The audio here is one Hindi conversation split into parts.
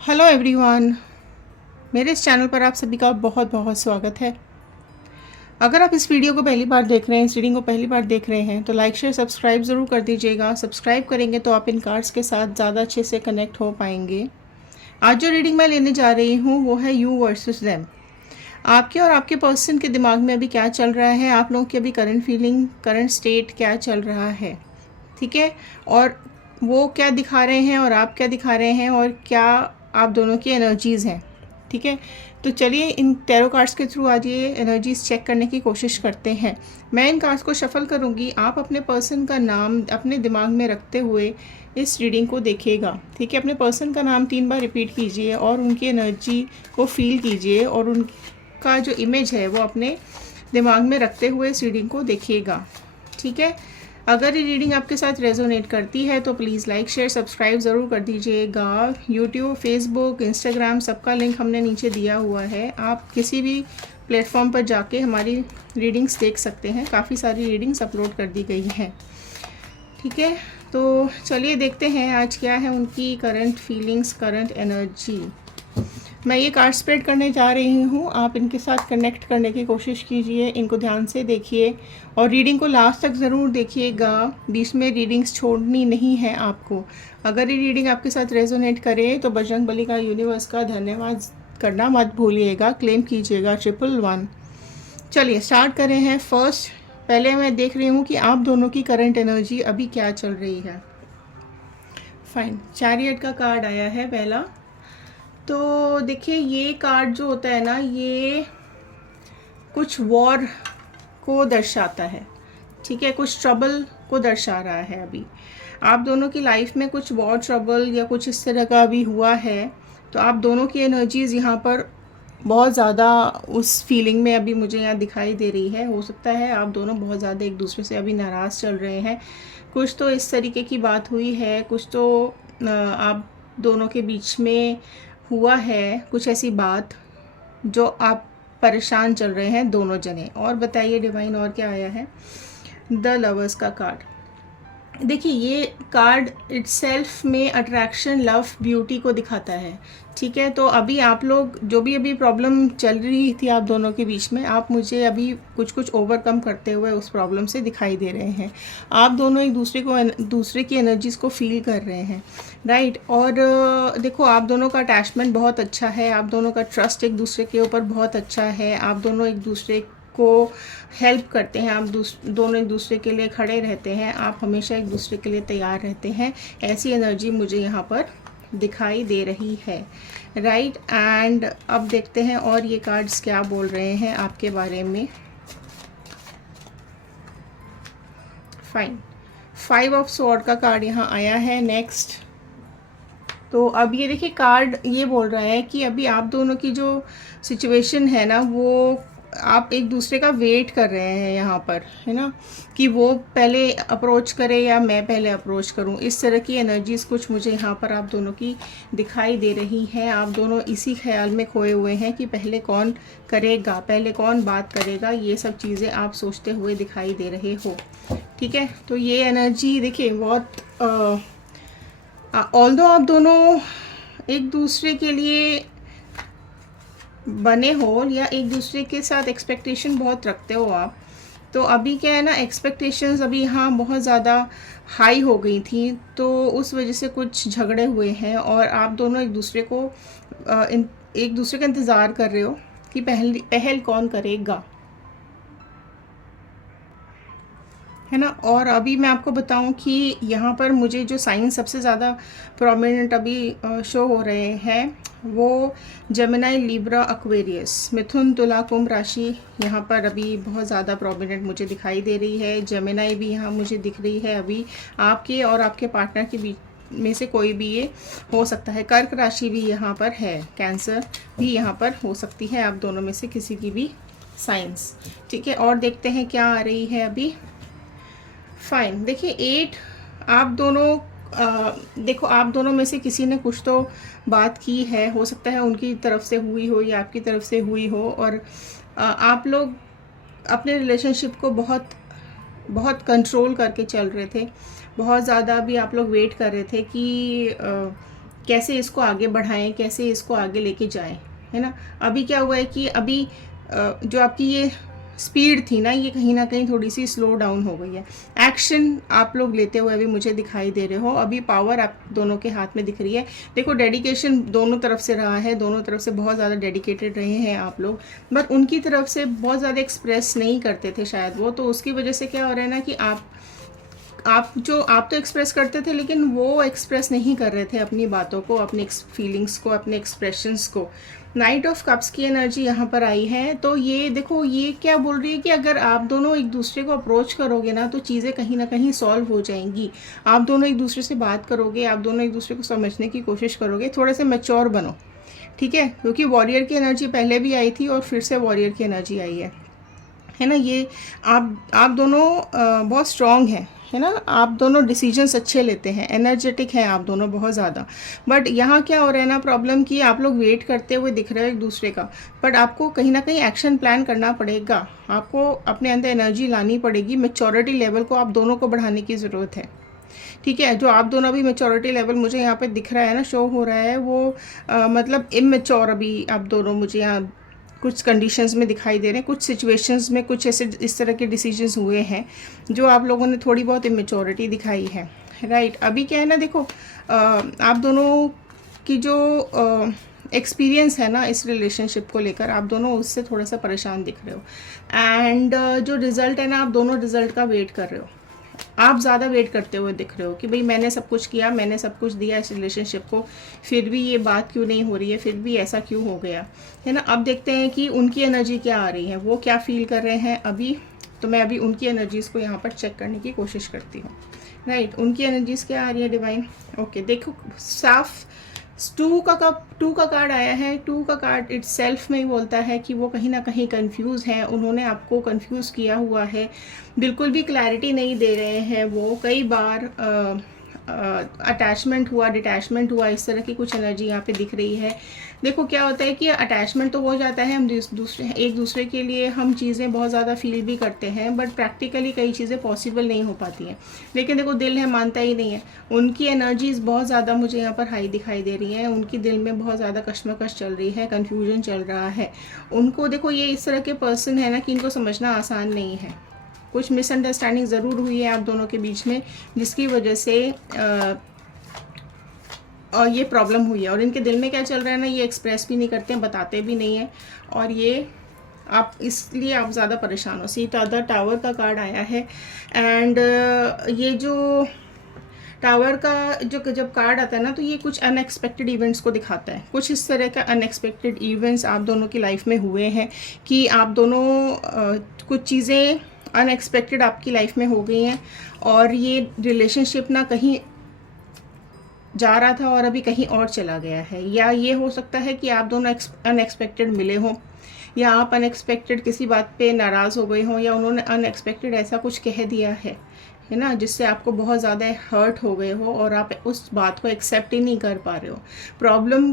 हेलो एवरीवन, मेरे इस चैनल पर आप सभी का बहुत बहुत स्वागत है। अगर आप इस वीडियो को पहली बार देख रहे हैं, इस रीडिंग को पहली बार देख रहे हैं तो लाइक शेयर सब्सक्राइब ज़रूर कर दीजिएगा। सब्सक्राइब करेंगे तो आप इन कार्ड्स के साथ ज़्यादा अच्छे से कनेक्ट हो पाएंगे। आज जो रीडिंग मैं लेने जा रही हूँ वो है यू वर्सेस देम। आपके और आपके पर्सन के दिमाग में अभी क्या चल रहा है, आप लोगों की अभी करंट फीलिंग, करंट स्टेट क्या चल रहा है, ठीक है। और वो क्या दिखा रहे हैं और आप क्या दिखा रहे हैं और क्या आप दोनों की एनर्जीज़ हैं, ठीक है। तो चलिए इन टैरो कार्ड्स के थ्रू आज ये एनर्जीज़ चेक करने की कोशिश करते हैं। मैं इन कार्ड्स को शफल करूँगी, आप अपने पर्सन का नाम अपने दिमाग में रखते हुए इस रीडिंग को देखिएगा, ठीक है। अपने पर्सन का नाम 3 बार रिपीट कीजिए और उनकी एनर्जी को फील कीजिए और उनका जो इमेज है वो अपने दिमाग में रखते हुए इस रीडिंग को देखिएगा, ठीक है। अगर ये रीडिंग आपके साथ रेजोनेट करती है तो प्लीज़ लाइक शेयर सब्सक्राइब ज़रूर कर दीजिएगा। यूट्यूब, फेसबुक, इंस्टाग्राम सबका लिंक हमने नीचे दिया हुआ है। आप किसी भी प्लेटफॉर्म पर जाके हमारी रीडिंग्स देख सकते हैं। काफ़ी सारी रीडिंग्स अपलोड कर दी गई हैं, ठीक है। तो चलिए देखते हैं आज क्या है उनकी करंट फीलिंग्स, करंट एनर्जी। मैं ये कार्ड स्प्रेड करने जा रही हूँ, आप इनके साथ कनेक्ट करने की कोशिश कीजिए, इनको ध्यान से देखिए और रीडिंग को लास्ट तक ज़रूर देखिएगा। बीच में रीडिंग्स छोड़नी नहीं है आपको। अगर ये रीडिंग आपके साथ रेजोनेट करे तो बजरंगबली का, यूनिवर्स का धन्यवाद करना मत भूलिएगा, क्लेम कीजिएगा 111। चलिए स्टार्ट करें हैं। फर्स्ट पहले मैं देख रही हूँ कि आप दोनों की करंट एनर्जी अभी क्या चल रही है। फाइन, चैरियट का कार्ड आया है पहला। तो देखिए ये कार्ड जो होता है ना, ये कुछ वॉर को दर्शाता है, ठीक है। कुछ ट्रबल को दर्शा रहा है। अभी आप दोनों की लाइफ में कुछ वॉर, ट्रबल या कुछ इस तरह का भी हुआ है। तो आप दोनों की एनर्जीज़ यहाँ पर बहुत ज़्यादा उस फीलिंग में अभी मुझे यहाँ दिखाई दे रही है। हो सकता है आप दोनों बहुत ज़्यादा एक दूसरे से अभी नाराज़ चल रहे हैं। कुछ तो इस तरीके की बात हुई है, कुछ तो आप दोनों के बीच में हुआ है कुछ ऐसी बात जो आप परेशान चल रहे हैं दोनों जने। और बताइए डिवाइन और क्या आया है। द लवर्स का कार्ड। देखिए ये कार्ड इट्सेल्फ में अट्रैक्शन, लव, ब्यूटी को दिखाता है, ठीक है। तो अभी आप लोग जो भी अभी प्रॉब्लम चल रही थी आप दोनों के बीच में, आप मुझे अभी कुछ कुछ ओवरकम करते हुए उस प्रॉब्लम से दिखाई दे रहे हैं। आप दोनों एक दूसरे की एनर्जीज़ को फील कर रहे हैं, राइट। और देखो आप दोनों का अटैचमेंट बहुत अच्छा है, आप दोनों का ट्रस्ट एक दूसरे के ऊपर बहुत अच्छा है। आप दोनों एक दूसरे को हेल्प करते हैं, आप दोनों एक दूसरे के लिए खड़े रहते हैं, आप हमेशा एक दूसरे के लिए तैयार रहते हैं। ऐसी एनर्जी मुझे यहाँ पर दिखाई दे रही है, राइट। एंड अब देखते हैं और ये कार्ड्स क्या बोल रहे हैं आपके बारे में। फाइन, 5 ऑफ स्वॉर्ड का कार्ड यहाँ आया है नेक्स्ट। तो अब ये देखिए कार्ड ये बोल रहा है कि अभी आप दोनों की जो सिचुएशन है ना, वो आप एक दूसरे का वेट कर रहे हैं यहाँ पर, है ना, कि वो पहले अप्रोच करे या मैं पहले अप्रोच करूँ। इस तरह की एनर्जीज़ कुछ मुझे यहाँ पर आप दोनों की दिखाई दे रही हैं। आप दोनों इसी ख्याल में खोए हुए हैं कि पहले कौन करेगा, पहले कौन बात करेगा। ये सब चीज़ें आप सोचते हुए दिखाई दे रहे हो, ठीक है। तो ये एनर्जी देखिए बहुत ऑल्दो आप दोनों एक दूसरे के लिए बने हो या एक दूसरे के साथ एक्सपेक्टेशन बहुत रखते हो आप, तो अभी क्या है ना, एक्सपेक्टेशंस अभी यहाँ बहुत ज़्यादा हाई हो गई थी, तो उस वजह से कुछ झगड़े हुए हैं और आप दोनों एक दूसरे को एक दूसरे का इंतज़ार कर रहे हो कि पहल कौन करेगा, है ना। और अभी मैं आपको बताऊं कि यहाँ पर मुझे जो साइन सबसे ज़्यादा प्रोमिनेंट अभी शो हो रहे हैं वो जेमिनी, लिब्रा, एक्वेरियस, मिथुन, तुला, कुंभ राशि यहाँ पर अभी बहुत ज़्यादा प्रोमिनेंट मुझे दिखाई दे रही है। जेमिनी भी यहाँ मुझे दिख रही है। अभी आपके और आपके पार्टनर के बीच में से कोई भी ये हो सकता है। कर्क राशि भी यहाँ पर है, कैंसर भी यहाँ पर हो सकती है, आप दोनों में से किसी की भी साइंस, ठीक है। और देखते हैं क्या आ रही है अभी। फाइन, देखिए 8 आप दोनों देखो आप दोनों में से किसी ने कुछ तो बात की है, हो सकता है उनकी तरफ से हुई हो या आपकी तरफ से हुई हो। और आप लोग अपने रिलेशनशिप को बहुत बहुत कंट्रोल करके चल रहे थे, बहुत ज़्यादा भी आप लोग वेट कर रहे थे कि कैसे इसको आगे बढ़ाएं, कैसे इसको आगे लेके जाएं, है ना। अभी क्या हुआ है कि अभी जो आपकी ये स्पीड थी ना, ये कहीं ना कहीं थोड़ी सी स्लो डाउन हो गई है। एक्शन आप लोग लेते हुए अभी मुझे दिखाई दे रहे हो, अभी पावर आप दोनों के हाथ में दिख रही है। देखो डेडिकेशन दोनों तरफ से रहा है, दोनों तरफ से बहुत ज़्यादा डेडिकेटेड रहे हैं आप लोग, बट उनकी तरफ से बहुत ज़्यादा एक्सप्रेस नहीं करते थे शायद वो, तो उसकी वजह से क्या हो रहा है ना कि आप तो एक्सप्रेस करते थे, लेकिन वो एक्सप्रेस नहीं कर रहे थे अपनी बातों को, अपनी फीलिंग्स को, अपने एक्सप्रेशंस को। नाइट ऑफ कप्स की एनर्जी यहाँ पर आई है, तो ये देखो ये क्या बोल रही है कि अगर आप दोनों एक दूसरे को अप्रोच करोगे ना तो चीज़ें कहीं ना कहीं सॉल्व हो जाएंगी। आप दोनों एक दूसरे से बात करोगे, आप दोनों एक दूसरे को समझने की कोशिश करोगे, थोड़े से मैच्योर बनो, ठीक है। क्योंकि वॉरियर की एनर्जी पहले भी आई थी और फिर से वॉरियर की एनर्जी आई है ना। ये आप दोनों बहुत स्ट्रॉन्ग हैं, है ना। आप दोनों डिसीजंस अच्छे लेते हैं, एनर्जेटिक हैं आप दोनों बहुत ज़्यादा। बट यहाँ क्या हो रहा है ना प्रॉब्लम कि आप लोग वेट करते हुए दिख रहे हो एक दूसरे का, बट आपको कहीं ना कहीं एक्शन प्लान करना पड़ेगा, आपको अपने अंदर एनर्जी लानी पड़ेगी। मैच्योरिटी लेवल को आप दोनों को बढ़ाने की ज़रूरत है, ठीक है। जो आप दोनों अभी मैच्योरिटी लेवल मुझे यहाँ पे दिख रहा है ना, शो हो रहा है, वो मतलब इमेच्योर अभी आप दोनों मुझे यहाँ कुछ कंडीशंस में दिखाई दे रहे हैं, कुछ सिचुएशंस में कुछ ऐसे इस तरह के डिसीजंस हुए हैं जो आप लोगों ने थोड़ी बहुत इमेच्योरिटी दिखाई है, राइट। अभी क्या है ना, देखो आप दोनों की जो एक्सपीरियंस है ना इस रिलेशनशिप को लेकर, आप दोनों उससे थोड़ा सा परेशान दिख रहे हो। एंड जो रिज़ल्ट है ना, आप दोनों रिज़ल्ट का वेट कर रहे हो, आप ज़्यादा वेट करते हुए दिख रहे हो कि भाई मैंने सब कुछ किया, मैंने सब कुछ दिया इस रिलेशनशिप को, फिर भी ये बात क्यों नहीं हो रही है, फिर भी ऐसा क्यों हो गया, है ना। अब देखते हैं कि उनकी एनर्जी क्या आ रही है, वो क्या फील कर रहे हैं अभी। तो मैं अभी उनकी एनर्जीज़ को यहाँ पर चेक करने की कोशिश करती हूँ, राइट। उनकी एनर्जीज़ क्या आ रही है डिवाइन। ओके, देखो साफ टू का कार्ड आया है। टू का कार्ड इट्स सेल्फ में ही बोलता है कि वो कहीं ना कहीं कंफ्यूज हैं, उन्होंने आपको कंफ्यूज किया हुआ है, बिल्कुल भी क्लैरिटी नहीं दे रहे हैं वो। कई बार अटैचमेंट हुआ, डिटैचमेंट हुआ, इस तरह की कुछ एनर्जी यहाँ पे दिख रही है। देखो क्या होता है कि अटैचमेंट तो हो जाता है, हम एक दूसरे के लिए हम चीज़ें बहुत ज़्यादा फील भी करते हैं, बट प्रैक्टिकली कई चीज़ें पॉसिबल नहीं हो पाती हैं। लेकिन देखो दिल है, मानता ही नहीं है। उनकी एनर्जीज़ बहुत ज़्यादा मुझे यहाँ पर हाई दिखाई दे रही हैं, उनकी दिल में बहुत ज़्यादा कश्मकश चल रही है, कन्फ्यूजन चल रहा है उनको। देखो ये इस तरह के पर्सन है ना कि इनको समझना आसान नहीं है, कुछ मिसअंडरस्टैंडिंग ज़रूर हुई है आप दोनों के बीच में, जिसकी वजह से और ये प्रॉब्लम हुई है। और इनके दिल में क्या चल रहा है ना, ये एक्सप्रेस भी नहीं करते हैं, बताते भी नहीं हैं, और ये आप इसलिए आप ज़्यादा परेशान हो। सी द टावर का कार्ड आया है। एंड ये जो टावर का जब कार्ड आता है ना, तो ये कुछ अनएक्सपेक्टेड इवेंट्स को दिखाता है। कुछ इस तरह का अनएक्सपेक्टेड इवेंट्स आप दोनों की लाइफ में हुए हैं कि आप दोनों कुछ चीज़ें अनएक्सपेक्टेड आपकी लाइफ में हो गई हैं, और ये रिलेशनशिप ना कहीं जा रहा था और अभी कहीं और चला गया है। या ये हो सकता है कि आप दोनों अनएक्सपेक्टेड मिले हों, या आप अनएक्सपेक्टेड किसी बात पे नाराज़ हो गए हों, या उन्होंने अनएक्सपेक्टेड ऐसा कुछ कह दिया है ना, जिससे आपको बहुत ज़्यादा हर्ट हो गए हो और आप उस बात को एक्सेप्ट ही नहीं कर पा रहे हो। प्रॉब्लम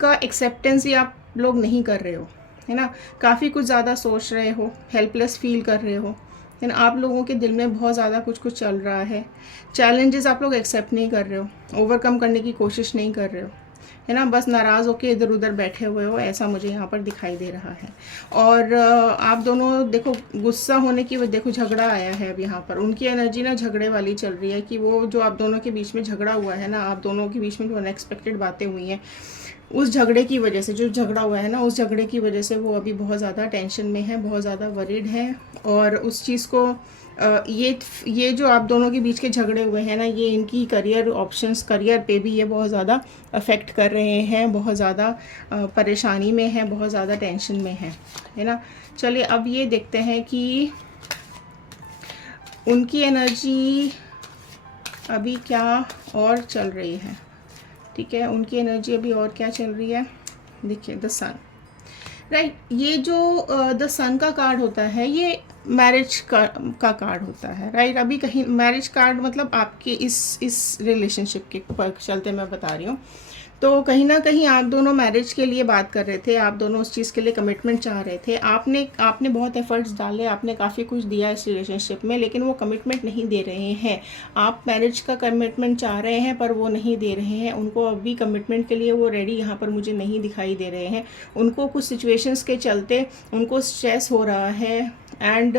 का एक्सेप्टेंस ही आप लोग नहीं कर रहे हो, है ना। काफ़ी कुछ ज़्यादा सोच रहे हो, हेल्पलेस फील कर रहे हो, है ना। आप लोगों के दिल में बहुत ज़्यादा कुछ चल रहा है। चैलेंजेस आप लोग एक्सेप्ट नहीं कर रहे हो, ओवरकम करने की कोशिश नहीं कर रहे हो, है ना। बस नाराज़ होकर इधर उधर बैठे हुए हो, ऐसा मुझे यहाँ पर दिखाई दे रहा है। और आप दोनों देखो गुस्सा होने की वजह, देखो झगड़ा आया है अब यहाँ पर। उनकी एनर्जी ना झगड़े वाली चल रही है कि वो जो आप दोनों के बीच में झगड़ा हुआ है ना, आप दोनों के बीच में जो अनएक्सपेक्टेड बातें हुई हैं, उस झगड़े की वजह से, जो झगड़ा हुआ है ना, उस झगड़े की वजह से वो अभी बहुत ज़्यादा टेंशन में है, बहुत ज़्यादा वरीड है। और उस चीज़ को ये जो आप दोनों के बीच के झगड़े हुए हैं ना, ये इनकी करियर ऑप्शंस, करियर पे भी ये बहुत ज़्यादा अफेक्ट कर रहे हैं, बहुत ज़्यादा परेशानी में है, बहुत ज़्यादा टेंशन में है ना। चलिए अब ये देखते हैं कि उनकी एनर्जी अभी क्या और चल रही है, ठीक है। उनकी एनर्जी अभी और क्या चल रही है, देखिए द सन, राइट। ये जो द सन का कार्ड होता है, ये मैरिज का कार्ड होता है, राइट। अभी कहीं मैरिज कार्ड मतलब आपके इस रिलेशनशिप के चलते मैं बता रही हूँ। तो कहीं ना कहीं आप दोनों मैरिज के लिए बात कर रहे थे, आप दोनों उस चीज़ के लिए कमिटमेंट चाह रहे थे। आपने बहुत एफर्ट्स डाले, आपने काफ़ी कुछ दिया इस रिलेशनशिप में, लेकिन वो कमिटमेंट नहीं दे रहे हैं। आप मैरिज का कमिटमेंट चाह रहे हैं पर वो नहीं दे रहे हैं। उनको अभी कमिटमेंट के लिए वो रेडी यहाँ पर मुझे नहीं दिखाई दे रहे हैं। उनको कुछ सिचुएशंस के चलते उनको स्ट्रेस हो रहा है। एंड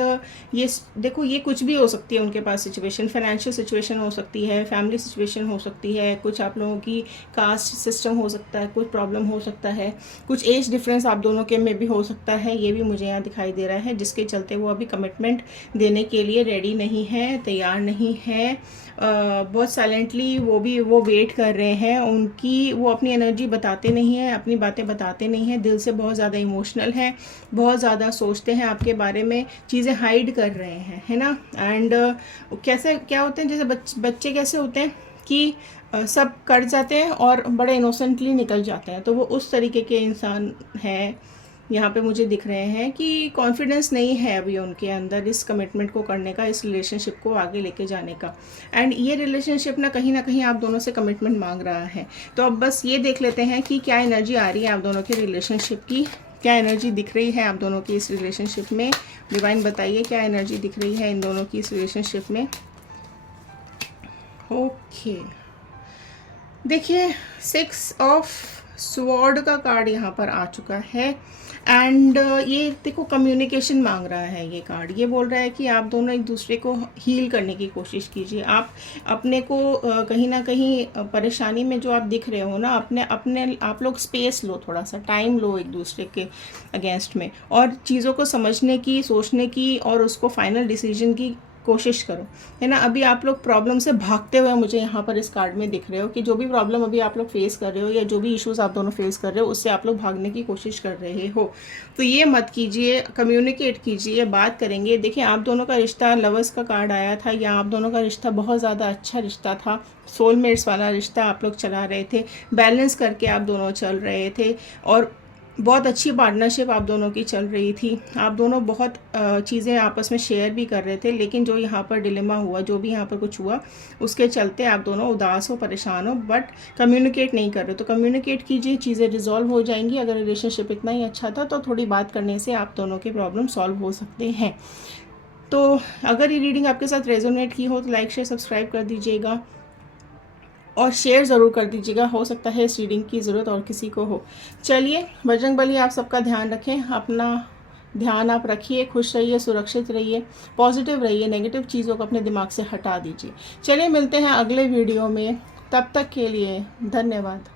ये देखो, ये कुछ भी हो सकती है उनके पास सिचुएशन, फाइनेंशियल सिचुएशन हो सकती है, फैमिली सिचुएशन हो सकती है, कुछ आप लोगों की कास्ट सिस्टम हो सकता है, कुछ प्रॉब्लम हो सकता है, कुछ एज डिफरेंस आप दोनों के में भी हो सकता है। ये भी मुझे यहाँ दिखाई दे रहा है, जिसके चलते वो अभी कमिटमेंट देने के लिए रेडी नहीं है, तैयार नहीं है। बहुत साइलेंटली वो वेट कर रहे हैं। वो अपनी एनर्जी बताते नहीं हैं, अपनी बातें बताते नहीं हैं, दिल से बहुत ज़्यादा इमोशनल है, बहुत ज़्यादा सोचते हैं आपके बारे में, चीज़ें हाइड कर रहे हैं, है ना। एंड कैसे क्या होते हैं, जैसे बच्चे कैसे होते हैं कि सब कर जाते हैं और बड़े इनोसेंटली निकल जाते हैं, तो वो उस तरीके के इंसान हैं। यहाँ पे मुझे दिख रहे हैं कि कॉन्फिडेंस नहीं है अभी उनके अंदर इस कमिटमेंट को करने का, इस रिलेशनशिप को आगे लेके जाने का। एंड ये रिलेशनशिप ना कहीं आप दोनों से कमिटमेंट मांग रहा है। तो अब बस ये देख लेते हैं कि क्या एनर्जी आ रही है आप दोनों के रिलेशनशिप की, क्या एनर्जी दिख रही है आप दोनों की इस रिलेशनशिप में। डिवाइन बताइए क्या एनर्जी दिख रही है इन दोनों की इस रिलेशनशिप में। ओके, देखिए 6 ऑफ स्वॉर्ड का कार्ड यहाँ पर आ चुका है। एंड ये देखो कम्युनिकेशन मांग रहा है ये कार्ड। ये बोल रहा है कि आप दोनों एक दूसरे को हील करने की कोशिश कीजिए। आप अपने को कहीं ना कहीं परेशानी में जो आप दिख रहे हो ना, आप लोग स्पेस लो, थोड़ा सा टाइम लो एक दूसरे के अगेंस्ट में, और चीज़ों को समझने की, सोचने की, और उसको फाइनल डिसीजन की कोशिश करो, है ना। अभी आप लोग प्रॉब्लम से भागते हुए मुझे यहाँ पर इस कार्ड में दिख रहे हो कि जो भी प्रॉब्लम अभी आप लोग फेस कर रहे हो या जो भी इश्यूज आप दोनों फेस कर रहे हो उससे आप लोग भागने की कोशिश कर रहे हो। तो ये मत कीजिए, कम्युनिकेट कीजिए, बात करेंगे। देखिए आप दोनों का रिश्ता, लवर्स का कार्ड आया था, या आप दोनों का रिश्ता बहुत ज़्यादा अच्छा रिश्ता था, सोलमेट्स वाला रिश्ता आप लोग चला रहे थे, बैलेंस करके आप दोनों चल रहे थे, और बहुत अच्छी पार्टनरशिप आप दोनों की चल रही थी। आप दोनों बहुत चीज़ें आपस में शेयर भी कर रहे थे, लेकिन जो यहाँ पर डिलेमा हुआ, जो भी यहाँ पर कुछ हुआ, उसके चलते आप दोनों उदास हो, परेशान हो, बट कम्युनिकेट नहीं कर रहे। तो कम्युनिकेट कीजिए, चीज़ें रिजॉल्व हो जाएंगी। अगर रिलेशनशिप इतना ही अच्छा था तो थोड़ी बात करने से आप दोनों के प्रॉब्लम सॉल्व हो सकते हैं। तो अगर ये रीडिंग आपके साथ रेजोनेट की हो तो लाइक शेयर सब्सक्राइब कर दीजिएगा और शेयर ज़रूर कर दीजिएगा। हो सकता है इस रीडिंग की ज़रूरत और किसी को हो। चलिए, बजरंगबली आप सबका ध्यान रखें, अपना ध्यान आप रखिए, खुश रहिए, सुरक्षित रहिए, पॉजिटिव रहिए, नेगेटिव चीज़ों को अपने दिमाग से हटा दीजिए। चलिए मिलते हैं अगले वीडियो में, तब तक के लिए धन्यवाद।